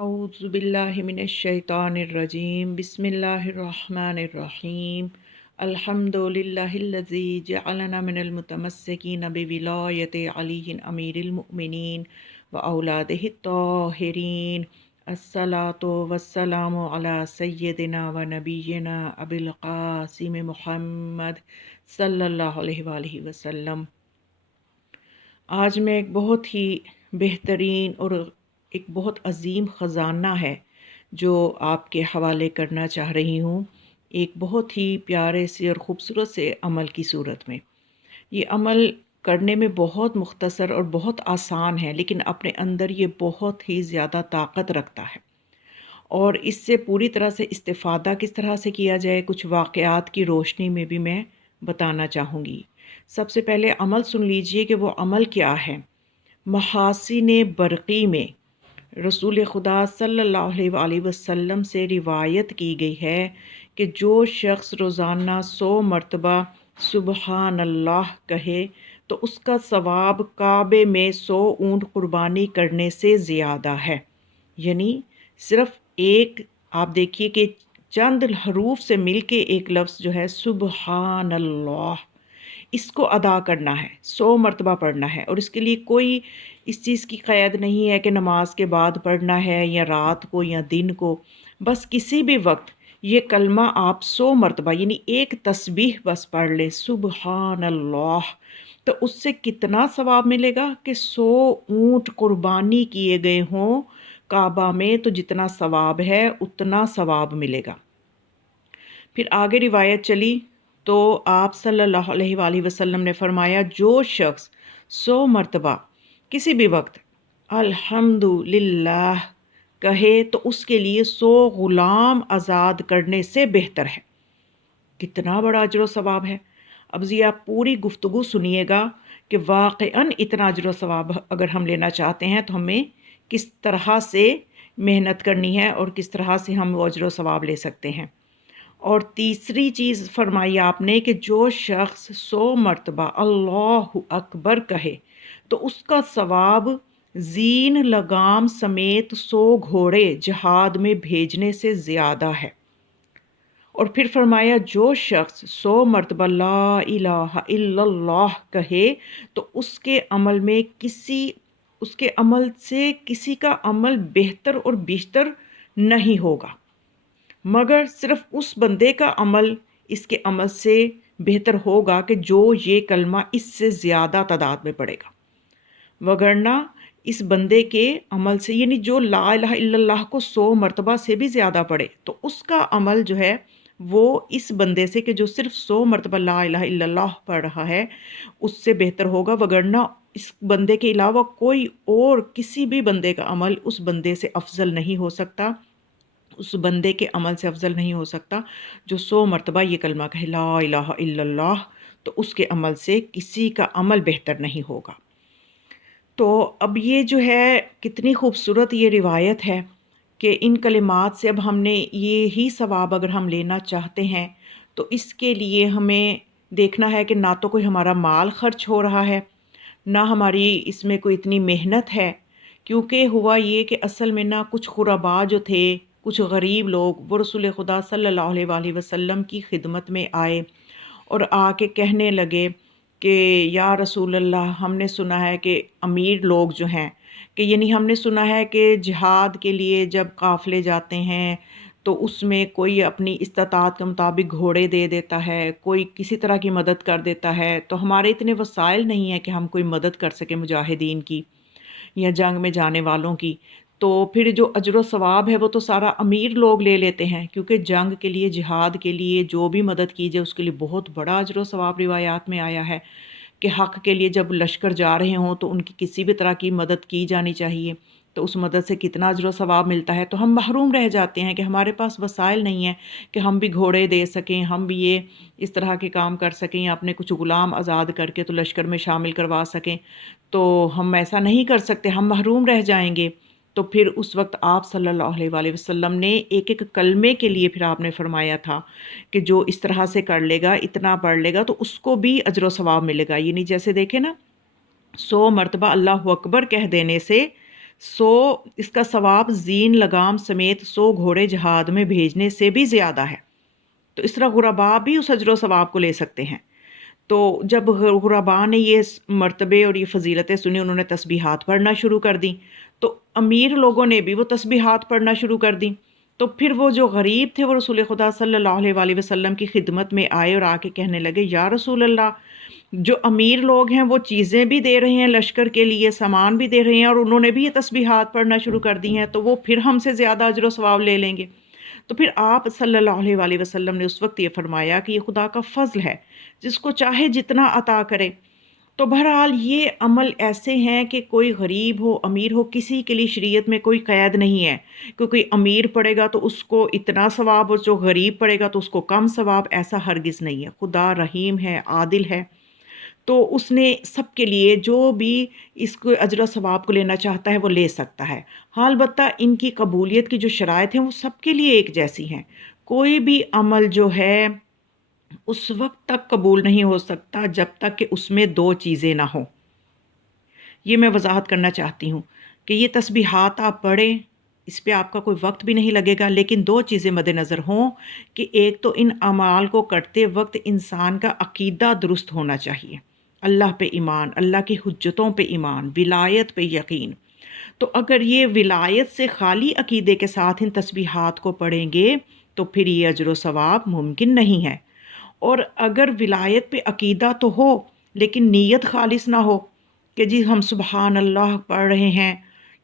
أعوذ بالله من الشيطان الرجيم بسم الله الرحمن الرحيم الحمد لله الذي جعلنا من المتمسكين بولاية علي أمير المؤمنين وأولاده الطاهرين الصلاة والسلام على سيدنا ونبينا أبي القاسم محمد صلی اللہ علیہ وآلہ وسلم۔ آج میں ایک بہت ہی بہترین اور ایک بہت عظیم خزانہ ہے جو آپ کے حوالے کرنا چاہ رہی ہوں، ایک بہت ہی پیارے سے اور خوبصورت سے عمل کی صورت میں۔ یہ عمل کرنے میں بہت مختصر اور بہت آسان ہے، لیکن اپنے اندر یہ بہت ہی زیادہ طاقت رکھتا ہے، اور اس سے پوری طرح سے استفادہ کس طرح سے کیا جائے، کچھ واقعات کی روشنی میں بھی میں بتانا چاہوں گی۔ سب سے پہلے عمل سن لیجئے کہ وہ عمل کیا ہے۔ محاسن برقی میں رسول خدا صلی اللہ علیہ وآلہ وسلم سے روایت کی گئی ہے کہ جو شخص روزانہ 100 مرتبہ سبحان اللہ کہے تو اس کا ثواب کعبے میں 100 اونٹ قربانی کرنے سے زیادہ ہے۔ یعنی صرف ایک، آپ دیکھیے کہ چند حروف سے مل کے ایک لفظ جو ہے سبحان اللہ، اس کو ادا کرنا ہے، 100 مرتبہ پڑھنا ہے، اور اس کے لیے کوئی اس چیز کی قید نہیں ہے کہ نماز کے بعد پڑھنا ہے یا رات کو یا دن کو، بس کسی بھی وقت یہ کلمہ آپ 100 مرتبہ یعنی ایک تسبیح بس پڑھ لیں سبحان اللہ، تو اس سے کتنا ثواب ملے گا کہ 100 اونٹ قربانی کیے گئے ہوں کعبہ میں، تو جتنا ثواب ہے اتنا ثواب ملے گا۔ پھر آگے روایت چلی تو آپ صلی اللہ علیہ وآلہ وسلم نے فرمایا، جو شخص 100 مرتبہ کسی بھی وقت الحمدللہ کہے تو اس کے لیے 100 غلام آزاد کرنے سے بہتر ہے۔ کتنا بڑا اجر و ثواب ہے۔ اب جی آپ پوری گفتگو سنیے گا کہ واقعاً اتنا اجر و ثواب اگر ہم لینا چاہتے ہیں تو ہمیں کس طرح سے محنت کرنی ہے اور کس طرح سے ہم وہ اجر و ثواب لے سکتے ہیں۔ اور تیسری چیز فرمائی آپ نے کہ جو شخص 100 مرتبہ اللہ اکبر کہے تو اس کا ثواب زین لگام سمیت 100 گھوڑے جہاد میں بھیجنے سے زیادہ ہے۔ اور پھر فرمایا، جو شخص 100 مرتبہ لا الہ الا اللہ کہے تو اس کے عمل سے کسی کا عمل بہتر اور بیشتر نہیں ہوگا، مگر صرف اس بندے کا عمل اس کے عمل سے بہتر ہوگا کہ جو یہ کلمہ اس سے زیادہ تعداد میں پڑھے گا، وگرنہ اس بندے کے عمل سے، یعنی جو لا الہ الا اللہ کو 100 مرتبہ سے بھی زیادہ پڑھے تو اس کا عمل جو ہے وہ اس بندے سے کہ جو صرف 100 مرتبہ لا الہ الا اللہ پڑھ رہا ہے اس سے بہتر ہوگا، وگرنہ اس بندے کے علاوہ کوئی اور کسی بھی بندے کا عمل اس بندے سے افضل نہیں ہو سکتا، اس بندے کے عمل سے افضل نہیں ہو سکتا جو 100 مرتبہ یہ کلمہ کہے لا الہ الا اللہ، تو اس کے عمل سے کسی کا عمل بہتر نہیں ہوگا۔ تو اب یہ جو ہے کتنی خوبصورت یہ روایت ہے کہ ان کلمات سے اب ہم نے یہی ثواب اگر ہم لینا چاہتے ہیں تو اس کے لیے ہمیں دیکھنا ہے کہ نہ تو کوئی ہمارا مال خرچ ہو رہا ہے، نہ ہماری اس میں کوئی اتنی محنت ہے، کیونکہ ہوا یہ کہ اصل میں نہ کچھ غربا جو تھے، کچھ غریب لوگ، وہ رسول خدا صلی اللہ علیہ وآلہ وسلم کی خدمت میں آئے اور آ کے کہنے لگے کہ یا رسول اللہ، ہم نے سنا ہے کہ امیر لوگ جو ہیں کہ یعنی ہم نے سنا ہے کہ جہاد کے لیے جب قافلے جاتے ہیں تو اس میں کوئی اپنی استطاعت کے مطابق گھوڑے دے دیتا ہے، کوئی کسی طرح کی مدد کر دیتا ہے، تو ہمارے اتنے وسائل نہیں ہیں کہ ہم کوئی مدد کر سکیں مجاہدین کی یا جنگ میں جانے والوں کی، تو پھر جو اجر و ثواب ہے وہ تو سارا امیر لوگ لے لیتے ہیں، کیونکہ جنگ کے لیے، جہاد کے لیے جو بھی مدد کی جائے اس کے لیے بہت بڑا اجر و ثواب روایات میں آیا ہے کہ حق کے لیے جب لشکر جا رہے ہوں تو ان کی کسی بھی طرح کی مدد کی جانی چاہیے، تو اس مدد سے کتنا اجر و ثواب ملتا ہے۔ تو ہم محروم رہ جاتے ہیں کہ ہمارے پاس وسائل نہیں ہیں کہ ہم بھی گھوڑے دے سکیں، ہم بھی یہ اس طرح کے کام کر سکیں، یا اپنے کچھ غلام آزاد کر کے تو لشکر میں شامل کروا سکیں، تو ہم ایسا نہیں کر سکتے، ہم محروم رہ جائیں گے۔ تو پھر اس وقت آپ صلی اللہ علیہ وآلہ وسلم نے ایک ایک کلمے کے لیے پھر آپ نے فرمایا تھا کہ جو اس طرح سے کر لے گا، اتنا پڑھ لے گا تو اس کو بھی اجر و ثواب ملے گا۔ یعنی جیسے دیکھیں نا، 100 مرتبہ اللہ اکبر کہہ دینے سے سو اس کا ثواب زین لگام سمیت 100 گھوڑے جہاد میں بھیجنے سے بھی زیادہ ہے۔ تو اس طرح غربا بھی اس اجر و ثواب کو لے سکتے ہیں۔ تو جب غربا نے یہ مرتبے اور یہ فضیلتیں سنی، انہوں نے تسبیحات پڑھنا شروع کر دیں، تو امیر لوگوں نے بھی وہ تسبیحات پڑھنا شروع کر دیں۔ تو پھر وہ جو غریب تھے وہ رسول خدا صلی اللہ علیہ وآلہ وسلم کی خدمت میں آئے اور آ کے کہنے لگے، یا رسول اللہ، جو امیر لوگ ہیں وہ چیزیں بھی دے رہے ہیں لشکر کے لیے، سامان بھی دے رہے ہیں، اور انہوں نے بھی یہ تسبیحات پڑھنا شروع کر دی ہیں، تو وہ پھر ہم سے زیادہ اجر و ثواب لے لیں گے۔ تو پھر آپ صلی اللہ علیہ وآلہ وسلم نے اس وقت یہ فرمایا کہ یہ خدا کا فضل ہے، جس کو چاہے جتنا عطا کرے۔ تو بہرحال یہ عمل ایسے ہیں کہ کوئی غریب ہو امیر ہو، کسی کے لیے شریعت میں کوئی قید نہیں ہے کہ کوئی امیر پڑے گا تو اس کو اتنا ثواب اور جو غریب پڑے گا تو اس کو کم ثواب، ایسا ہرگز نہیں ہے۔ خدا رحیم ہے، عادل ہے، تو اس نے سب کے لیے جو بھی اس کو اجر و ثواب کو لینا چاہتا ہے وہ لے سکتا ہے۔ ہاں البتہ ان کی قبولیت کی جو شرائط ہیں وہ سب کے لیے ایک جیسی ہیں۔ کوئی بھی عمل جو ہے اس وقت تک قبول نہیں ہو سکتا جب تک کہ اس میں دو چیزیں نہ ہوں۔ یہ میں وضاحت کرنا چاہتی ہوں کہ یہ تسبیحات آپ پڑھیں، اس پہ آپ کا کوئی وقت بھی نہیں لگے گا، لیکن دو چیزیں مد نظر ہوں کہ ایک تو ان اعمال کو کرتے وقت انسان کا عقیدہ درست ہونا چاہیے، اللہ پہ ایمان، اللہ کی حجتوں پہ ایمان، ولایت پہ یقین۔ تو اگر یہ ولایت سے خالی عقیدے کے ساتھ ان تسبیحات کو پڑھیں گے تو پھر یہ اجر و ثواب ممکن نہیں ہے۔ اور اگر ولایت پہ عقیدہ تو ہو لیکن نیت خالص نہ ہو کہ جی ہم سبحان اللہ پڑھ رہے ہیں،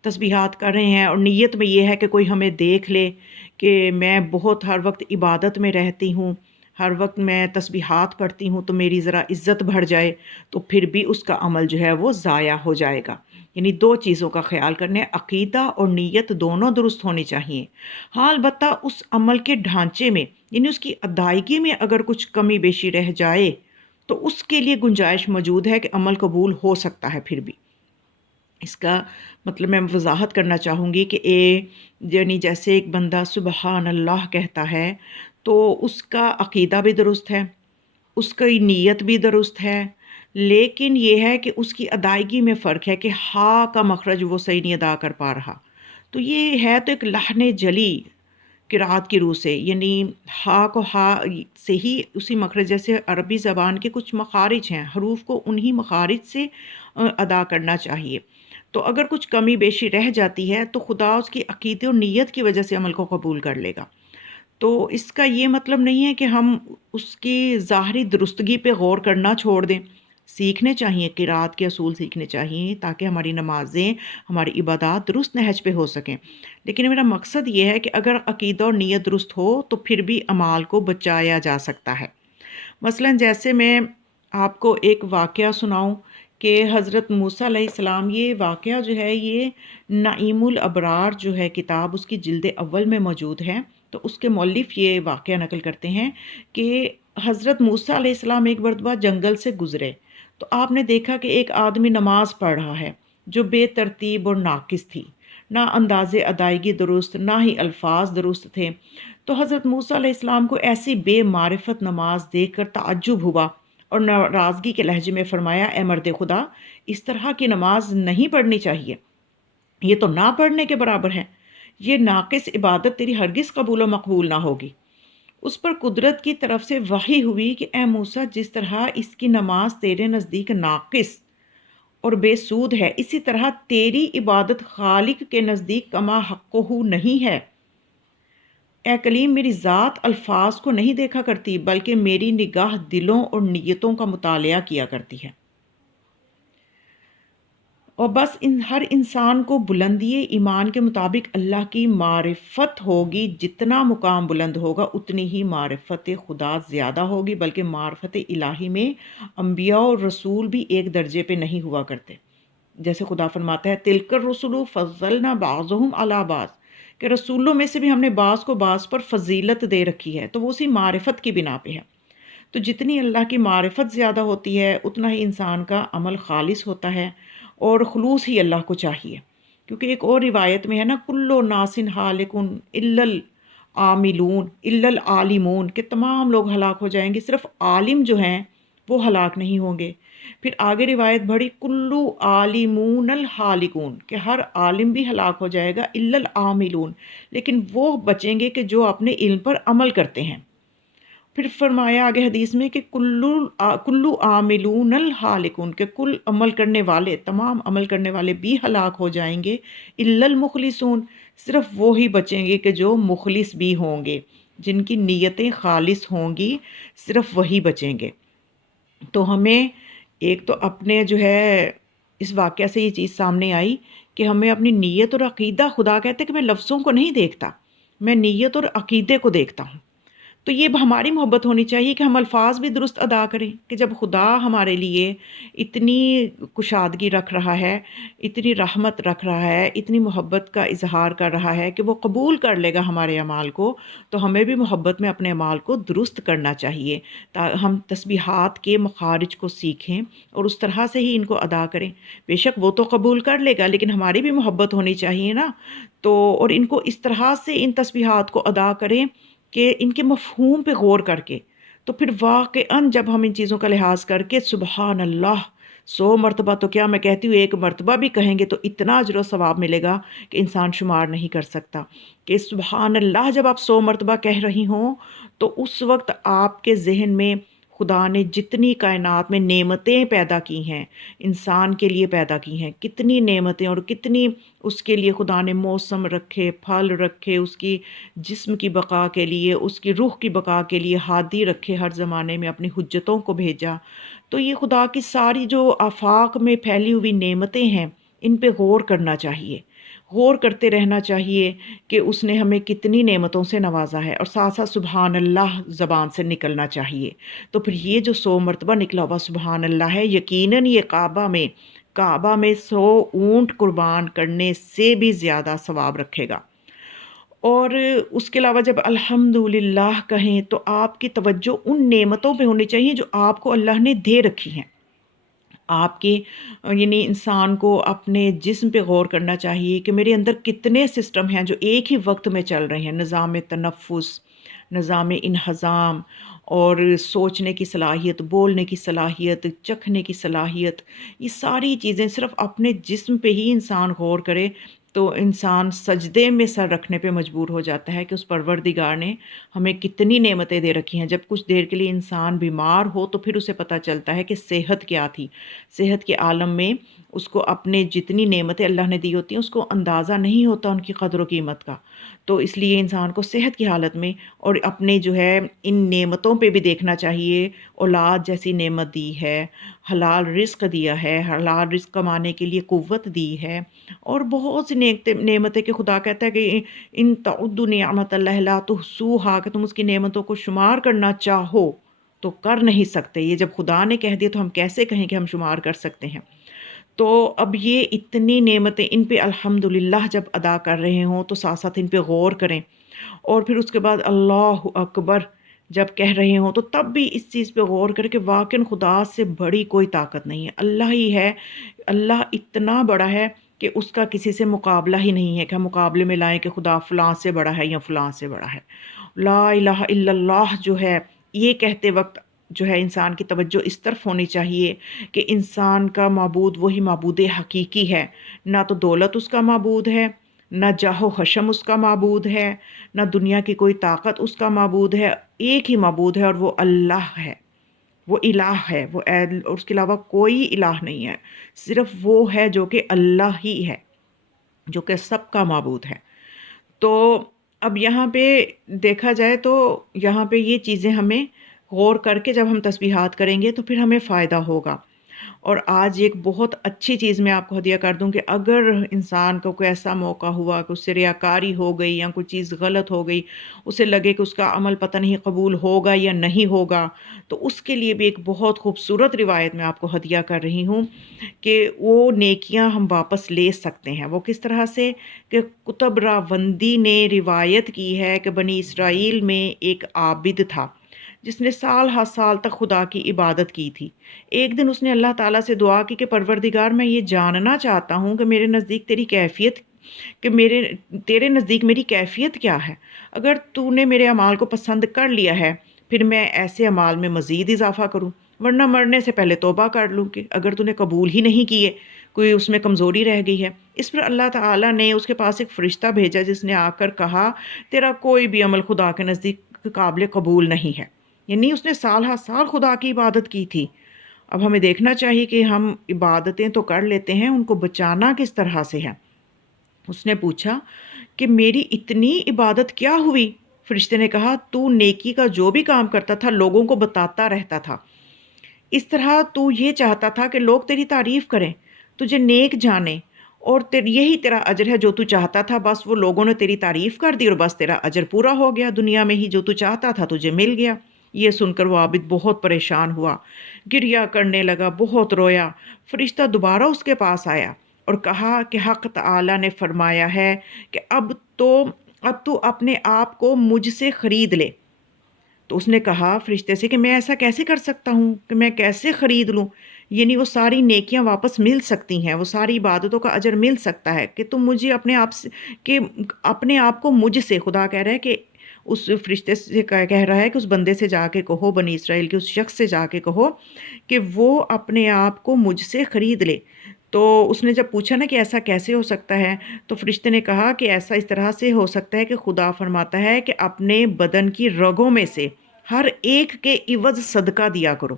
تسبیحات کر رہے ہیں، اور نیت میں یہ ہے کہ کوئی ہمیں دیکھ لے کہ میں بہت ہر وقت عبادت میں رہتی ہوں، ہر وقت میں تسبیحات پڑھتی ہوں تو میری ذرا عزت بڑھ جائے، تو پھر بھی اس کا عمل جو ہے وہ ضائع ہو جائے گا۔ یعنی دو چیزوں کا خیال کرنے، عقیدہ اور نیت دونوں درست ہونی چاہیے۔ ہاں البتہ اس عمل کے ڈھانچے میں، یعنی اس کی ادائیگی میں اگر کچھ کمی بیشی رہ جائے تو اس کے لیے گنجائش موجود ہے کہ عمل قبول ہو سکتا ہے پھر بھی۔ اس کا مطلب میں وضاحت کرنا چاہوں گی کہ یعنی جیسے ایک بندہ سبحان اللہ کہتا ہے تو اس کا عقیدہ بھی درست ہے، اس کی نیت بھی درست ہے، لیکن یہ ہے کہ اس کی ادائیگی میں فرق ہے کہ ہا کا مخرج وہ صحیح نہیں ادا کر پا رہا۔ تو یہ ہے تو ایک لحن جلی قرات کی روح سے، یعنی ہا کو ہا سے ہی اسی مخرج، جیسے عربی زبان کے کچھ مخارج ہیں، حروف کو انہی مخارج سے ادا کرنا چاہیے۔ تو اگر کچھ کمی بیشی رہ جاتی ہے تو خدا اس کی عقیدے اور نیت کی وجہ سے عمل کو قبول کر لے گا۔ تو اس کا یہ مطلب نہیں ہے کہ ہم اس کی ظاہری درستگی پہ غور کرنا چھوڑ دیں، سیکھنے چاہیے، قرات کے اصول سیکھنے چاہیے تاکہ ہماری نمازیں، ہماری عبادات درست نہج پہ ہو سکیں۔ لیکن میرا مقصد یہ ہے کہ اگر عقیدہ اور نیت درست ہو تو پھر بھی اعمال کو بچایا جا سکتا ہے۔ مثلا جیسے میں آپ کو ایک واقعہ سناؤں کہ حضرت موسیٰ علیہ السلام، یہ واقعہ جو ہے یہ نعیم الابرار جو ہے کتاب، اس کی جلد اول میں موجود ہے۔ تو اس کے مؤلف یہ واقعہ نقل کرتے ہیں کہ حضرت موسیٰ علیہ السلام ایک مرتبہ جنگل سے گزرے تو آپ نے دیکھا کہ ایک آدمی نماز پڑھ رہا ہے جو بے ترتیب اور ناقص تھی، نہ انداز ادائیگی درست، نہ ہی الفاظ درست تھے۔ تو حضرت موسیٰ علیہ السلام کو ایسی بے معرفت نماز دیکھ کر تعجب ہوا اور ناراضگی کے لہجے میں فرمایا، اے مرد خدا، اس طرح کی نماز نہیں پڑھنی چاہیے، یہ تو نہ پڑھنے کے برابر ہے، یہ ناقص عبادت تیری ہرگز قبول و مقبول نہ ہوگی۔ اس پر قدرت کی طرف سے وحی ہوئی کہ اے موسیٰ، جس طرح اس کی نماز تیرے نزدیک ناقص اور بے سود ہے، اسی طرح تیری عبادت خالق کے نزدیک کما حقہ نہیں ہے۔ اے کلیم، میری ذات الفاظ کو نہیں دیکھا کرتی بلکہ میری نگاہ دلوں اور نیتوں کا مطالعہ کیا کرتی ہے۔ اور بس ہر انسان کو بلندی ایمان کے مطابق اللہ کی معرفت ہوگی، جتنا مقام بلند ہوگا اتنی ہی معرفت خدا زیادہ ہوگی، بلکہ معرفت الہی میں انبیاء اور رسول بھی ایک درجے پہ نہیں ہوا کرتے۔ جیسے خدا فرماتا ہے تلک الرسل فضلنا بعضهم علی بعض، کہ رسولوں میں سے بھی ہم نے بعض کو بعض پر فضیلت دے رکھی ہے، تو وہ اسی معرفت کی بنا پہ ہے۔ تو جتنی اللہ کی معرفت زیادہ ہوتی ہے اتنا ہی انسان کا عمل خالص ہوتا ہے اور خلوص ہی اللہ کو چاہیے، کیونکہ ایک اور روایت میں ہے نا، کلو ناسن ہالکن الا العاملون الا العالمون، کہ تمام لوگ ہلاک ہو جائیں گے، صرف عالم جو ہیں وہ ہلاک نہیں ہوں گے۔ پھر آگے روایت بڑھی کلو عالمون الحالکون، کہ ہر عالم بھی ہلاک ہو جائے گا الا العاملون، لیکن وہ بچیں گے کہ جو اپنے علم پر عمل کرتے ہیں۔ پھر فرمایا آگے حدیث میں کہ کلو عاملون الحالکون، کہ کل عمل کرنے والے، تمام عمل کرنے والے بھی ہلاک ہو جائیں گے الا المخلصون، صرف وہی بچیں گے کہ جو مخلص بھی ہوں گے، جن کی نیتیں خالص ہوں گی، صرف وہی بچیں گے۔ تو ہمیں ایک تو اپنے جو ہے اس واقعہ سے یہ چیز سامنے آئی کہ ہمیں اپنی نیت اور عقیدہ، خدا کہتے ہیں کہ میں لفظوں کو نہیں دیکھتا، میں نیت اور عقیدے کو دیکھتا ہوں۔ تو یہ ہماری محبت ہونی چاہیے کہ ہم الفاظ بھی درست ادا کریں، کہ جب خدا ہمارے لیے اتنی کشادگی رکھ رہا ہے، اتنی رحمت رکھ رہا ہے، اتنی محبت کا اظہار کر رہا ہے کہ وہ قبول کر لے گا ہمارے اعمال کو، تو ہمیں بھی محبت میں اپنے اعمال کو درست کرنا چاہیے، تاکہ ہم تسبیحات کے مخارج کو سیکھیں اور اس طرح سے ہی ان کو ادا کریں۔ بے شک وہ تو قبول کر لے گا، لیکن ہماری بھی محبت ہونی چاہیے نا، تو اور ان کو اس طرح سے ان تسبیحات کو ادا کریں کہ ان کے مفہوم پہ غور کر کے، تو پھر واقعاً جب ہم ان چیزوں کا لحاظ کر کے سبحان اللہ 100 مرتبہ، تو کیا میں کہتی ہوں 1 مرتبہ بھی کہیں گے تو اتنا اجر و ثواب ملے گا کہ انسان شمار نہیں کر سکتا، کہ سبحان اللہ جب آپ 100 مرتبہ کہہ رہی ہوں تو اس وقت آپ کے ذہن میں خدا نے جتنی کائنات میں نعمتیں پیدا کی ہیں، انسان کے لیے پیدا کی ہیں، کتنی نعمتیں اور کتنی اس کے لیے خدا نے موسم رکھے، پھل رکھے، اس کی جسم کی بقا کے لیے، اس کی روح کی بقا کے لیے ہادی رکھے، ہر زمانے میں اپنی حجتوں کو بھیجا۔ تو یہ خدا کی ساری جو آفاق میں پھیلی ہوئی نعمتیں ہیں، ان پہ غور کرنا چاہیے، غور کرتے رہنا چاہیے کہ اس نے ہمیں کتنی نعمتوں سے نوازا ہے، اور ساتھ ساتھ سبحان اللہ زبان سے نکلنا چاہیے۔ تو پھر یہ جو 100 مرتبہ نکلا ہوا سبحان اللہ ہے، یقیناً یہ کعبہ میں 100 اونٹ قربان کرنے سے بھی زیادہ ثواب رکھے گا۔ اور اس کے علاوہ جب الحمدللہ کہیں تو آپ کی توجہ ان نعمتوں پہ ہونی چاہیے جو آپ کو اللہ نے دے رکھی ہیں، آپ کے یعنی انسان کو اپنے جسم پہ غور کرنا چاہیے کہ میرے اندر کتنے سسٹم ہیں جو ایک ہی وقت میں چل رہے ہیں، نظام تنفس، نظام انہضام، اور سوچنے کی صلاحیت، بولنے کی صلاحیت، چکھنے کی صلاحیت، یہ ساری چیزیں صرف اپنے جسم پہ ہی انسان غور کرے تو انسان سجدے میں سر رکھنے پہ مجبور ہو جاتا ہے کہ اس پروردگار نے ہمیں کتنی نعمتیں دے رکھی ہیں۔ جب کچھ دیر کے لیے انسان بیمار ہو تو پھر اسے پتہ چلتا ہے کہ صحت کیا تھی، صحت کے عالم میں اس کو اپنے جتنی نعمتیں اللہ نے دی ہوتی ہیں اس کو اندازہ نہیں ہوتا ان کی قدر و قیمت کا۔ تو اس لیے انسان کو صحت کی حالت میں اور اپنے جو ہے ان نعمتوں پہ بھی دیکھنا چاہیے، اولاد جیسی نعمت دی ہے، حلال رزق دیا ہے، حلال رزق کمانے کے لیے قوت دی ہے، اور بہت سی نعمتیں کہ خدا کہتا ہے کہ ان تعدوا نعمت اللہ لا تحصوها، کہ تم اس کی نعمتوں کو شمار کرنا چاہو تو کر نہیں سکتے۔ یہ جب خدا نے کہہ دیا تو ہم کیسے کہیں کہ ہم شمار کر سکتے ہیں؟ تو اب یہ اتنی نعمتیں، ان پہ الحمدللہ جب ادا کر رہے ہوں تو ساتھ ساتھ ان پہ غور کریں، اور پھر اس کے بعد اللہ اکبر جب کہہ رہے ہوں تو تب بھی اس چیز پہ غور کر کہ واقعاً خدا سے بڑی کوئی طاقت نہیں ہے، اللہ ہی ہے، اللہ اتنا بڑا ہے کہ اس کا کسی سے مقابلہ ہی نہیں ہے کہ ہم مقابلے میں لائیں کہ خدا فلاں سے بڑا ہے یا فلاں سے بڑا ہے۔ لا الہ الا اللہ جو ہے، یہ کہتے وقت جو ہے انسان کی توجہ اس طرف ہونی چاہیے کہ انسان کا معبود وہی معبود حقیقی ہے، نہ تو دولت اس کا معبود ہے، نہ جاہ و حشم اس کا معبود ہے، نہ دنیا کی کوئی طاقت اس کا معبود ہے، ایک ہی معبود ہے اور وہ اللہ ہے، وہ الہ ہے، وہ اور اس کے علاوہ کوئی الہ نہیں ہے، صرف وہ ہے جو کہ اللہ ہی ہے، جو کہ سب کا معبود ہے۔ تو اب یہاں پہ دیکھا جائے تو یہاں پہ یہ چیزیں ہمیں غور کر کے جب ہم تسبیحات کریں گے تو پھر ہمیں فائدہ ہوگا۔ اور آج ایک بہت اچھی چیز میں آپ کو ہدیہ کر دوں کہ اگر انسان کو کوئی ایسا موقع ہوا کہ اس سے ریاکاری ہو گئی یا کوئی چیز غلط ہو گئی، اسے لگے کہ اس کا عمل پتہ نہیں قبول ہوگا یا نہیں ہوگا، تو اس کے لیے بھی ایک بہت خوبصورت روایت میں آپ کو ہدیہ کر رہی ہوں کہ وہ نیکیاں ہم واپس لے سکتے ہیں۔ وہ کس طرح سے کہ کتب راوندی نے روایت کی ہے کہ بنی اسرائیل میں ایک عابد تھا جس نے سال ہر سال تک خدا کی عبادت کی تھی۔ ایک دن اس نے اللہ تعالیٰ سے دعا کی کہ پروردگار میں یہ جاننا چاہتا ہوں کہ میرے نزدیک تیری کیفیت، کہ تیرے نزدیک میری کیفیت کیا ہے، اگر تو نے میرے اعمال کو پسند کر لیا ہے پھر میں ایسے اعمال میں مزید اضافہ کروں، ورنہ مرنے سے پہلے توبہ کر لوں کہ اگر تو نے قبول ہی نہیں کیے، کوئی اس میں کمزوری رہ گئی ہے۔ اس پر اللہ تعالیٰ نے اس کے پاس ایک فرشتہ بھیجا جس نے آ کر کہا تیرا کوئی بھی عمل خدا کے نزدیک قابل قبول نہیں ہے، یعنی اس نے سال ہر سال خدا کی عبادت کی تھی۔ اب ہمیں دیکھنا چاہیے کہ ہم عبادتیں تو کر لیتے ہیں، ان کو بچانا کس طرح سے ہے۔ اس نے پوچھا کہ میری اتنی عبادت کیا ہوئی؟ فرشتے نے کہا تو نیکی کا جو بھی کام کرتا تھا لوگوں کو بتاتا رہتا تھا، اس طرح تو یہ چاہتا تھا کہ لوگ تیری تعریف کریں، تجھے نیک جانیں، اور یہی تیرا اجر ہے جو تو چاہتا تھا، بس وہ لوگوں نے تیری تعریف کر دی اور بس تیرا اجر پورا ہو گیا، دنیا میں ہی جو تو چاہتا تھا تجھے مل گیا۔ یہ سن کر وہ عابد بہت پریشان ہوا، گریہ کرنے لگا، بہت رویا۔ فرشتہ دوبارہ اس کے پاس آیا اور کہا کہ حق تعالی نے فرمایا ہے کہ اب تو اپنے آپ کو مجھ سے خرید لے۔ تو اس نے کہا فرشتے سے کہ میں ایسا کیسے کر سکتا ہوں کہ میں کیسے خرید لوں؟ یعنی وہ ساری نیکیاں واپس مل سکتی ہیں، وہ ساری عبادتوں کا اجر مل سکتا ہے کہ تم مجھے اپنے آپ کو مجھ سے، خدا کہہ رہا ہے کہ اس فرشتے سے کہہ رہا ہے کہ اس بندے سے جا کے کہو، بنی اسرائیل کے اس شخص سے جا کے کہو کہ وہ اپنے آپ کو مجھ سے خرید لے۔ تو اس نے جب پوچھا نا کہ ایسا کیسے ہو سکتا ہے، تو فرشتے نے کہا کہ ایسا اس طرح سے ہو سکتا ہے کہ خدا فرماتا ہے کہ اپنے بدن کی رگوں میں سے ہر ایک کے عوض صدقہ دیا کرو۔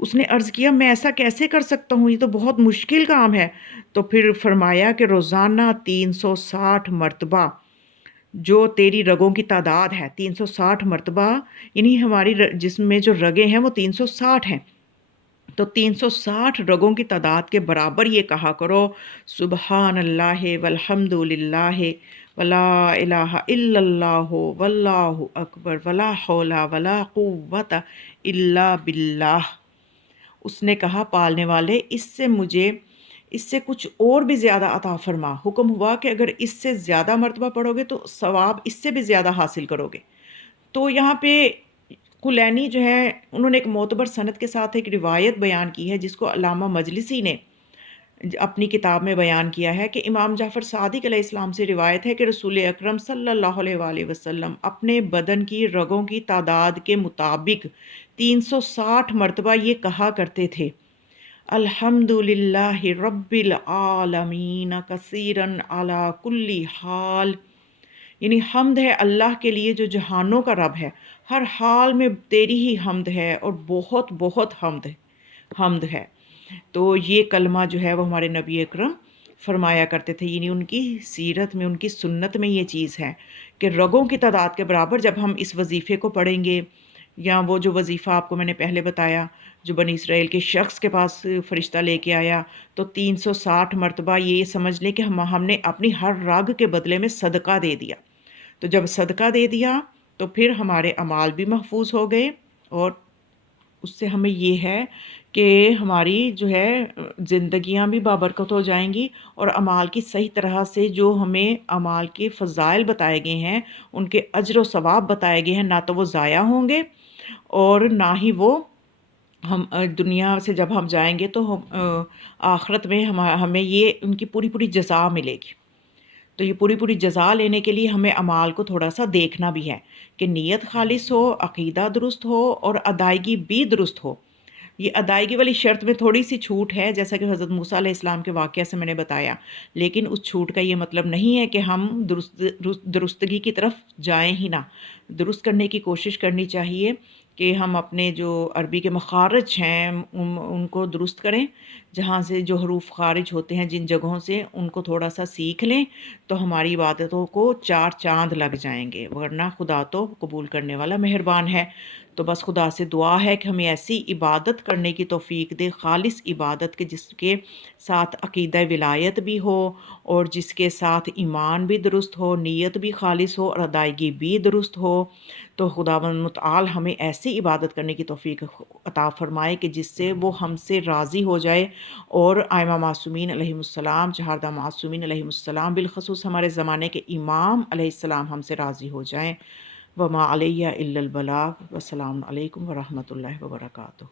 اس نے عرض کیا میں ایسا کیسے کر سکتا ہوں، یہ تو بہت مشکل کام ہے۔ تو پھر فرمایا کہ روزانہ 360 مرتبہ جو تیری رگوں کی تعداد ہے، 360 مرتبہ، یعنی ہماری جسم میں جو رگیں ہیں وہ 360 ہیں، تو 360 رگوں کی تعداد کے برابر یہ کہا کرو سبحان اللہ والحمد للہ ولا الہ الا اللہ واللہ اکبر ولا حول ولا قوت الا باللہ۔ اس نے کہا پالنے والے اس سے کچھ اور بھی زیادہ عطا فرما۔ حکم ہوا کہ اگر اس سے زیادہ مرتبہ پڑھو گے تو ثواب اس سے بھی زیادہ حاصل کرو گے۔ تو یہاں پہ کلینی جو ہے انہوں نے ایک معتبر سند کے ساتھ ایک روایت بیان کی ہے جس کو علامہ مجلسی نے اپنی کتاب میں بیان کیا ہے کہ امام جعفر صادق علیہ السلام سے روایت ہے کہ رسول اکرم صلی اللہ علیہ وآلہ وسلم اپنے بدن کی رگوں کی تعداد کے مطابق 360 مرتبہ یہ کہا کرتے تھے الحمد للہ رب العالمین کثیرن علی کل حال، یعنی حمد ہے اللہ کے لیے جو جہانوں کا رب ہے، ہر حال میں تیری ہی حمد ہے اور بہت بہت حمد ہے۔ تو یہ کلمہ جو ہے وہ ہمارے نبی اکرم فرمایا کرتے تھے، یعنی ان کی سیرت میں، ان کی سنت میں یہ چیز ہے کہ رگوں کی تعداد کے برابر جب ہم اس وظیفے کو پڑھیں گے، یا وہ جو وظیفہ آپ کو میں نے پہلے بتایا جو بنی اسرائیل کے شخص کے پاس فرشتہ لے کے آیا، تو 360 مرتبہ یہ سمجھ لیں کہ ہم نے اپنی ہر رگ کے بدلے میں صدقہ دے دیا۔ تو جب صدقہ دے دیا تو پھر ہمارے اعمال بھی محفوظ ہو گئے، اور اس سے ہمیں یہ ہے کہ ہماری جو ہے زندگیاں بھی بابرکت ہو جائیں گی، اور اعمال کی صحیح طرح سے جو ہمیں اعمال کے فضائل بتائے گئے ہیں، ان کے اجر و ثواب بتائے گئے ہیں، نہ تو وہ ضائع ہوں گے اور نہ ہی وہ ہم دنیا سے جب ہم جائیں گے تو آخرت میں ہمیں یہ ان کی پوری پوری جزا ملے گی۔ تو یہ پوری پوری جزا لینے کے لیے ہمیں اعمال کو تھوڑا سا دیکھنا بھی ہے کہ نیت خالص ہو، عقیدہ درست ہو اور ادائیگی بھی درست ہو۔ یہ ادائیگی والی شرط میں تھوڑی سی چھوٹ ہے، جیسا کہ حضرت موسیٰ علیہ السلام کے واقعہ سے میں نے بتایا، لیکن اس چھوٹ کا یہ مطلب نہیں ہے کہ ہم درستگی کی طرف جائیں ہی نہ۔ درست کرنے کی کوشش کرنی چاہیے کہ ہم اپنے جو عربی کے مخارج ہیں ان کو درست کریں، جہاں سے جو حروف خارج ہوتے ہیں جن جگہوں سے، ان کو تھوڑا سا سیکھ لیں تو ہماری عبادتوں کو 4 چاند لگ جائیں گے، ورنہ خدا تو قبول کرنے والا مہربان ہے۔ تو بس خدا سے دعا ہے کہ ہمیں ایسی عبادت کرنے کی توفیق دے، خالص عبادت کے جس کے ساتھ عقیدہ ولایت بھی ہو اور جس کے ساتھ ایمان بھی درست ہو، نیت بھی خالص ہو اور ادائیگی بھی درست ہو۔ تو خداوند متعال ہمیں ایسی عبادت کرنے کی توفیق عطا فرمائے کہ جس سے وہ ہم سے راضی ہو جائے، اور ائمہ معصومین علیہم السلام، چہاردہ معصومین علیہم السلام، بالخصوص ہمارے زمانے کے امام علیہ السلام ہم سے راضی ہو جائیں۔ وما علیہ الا البلاغ، والسلام علیکم ورحمۃ اللہ وبرکاتہ۔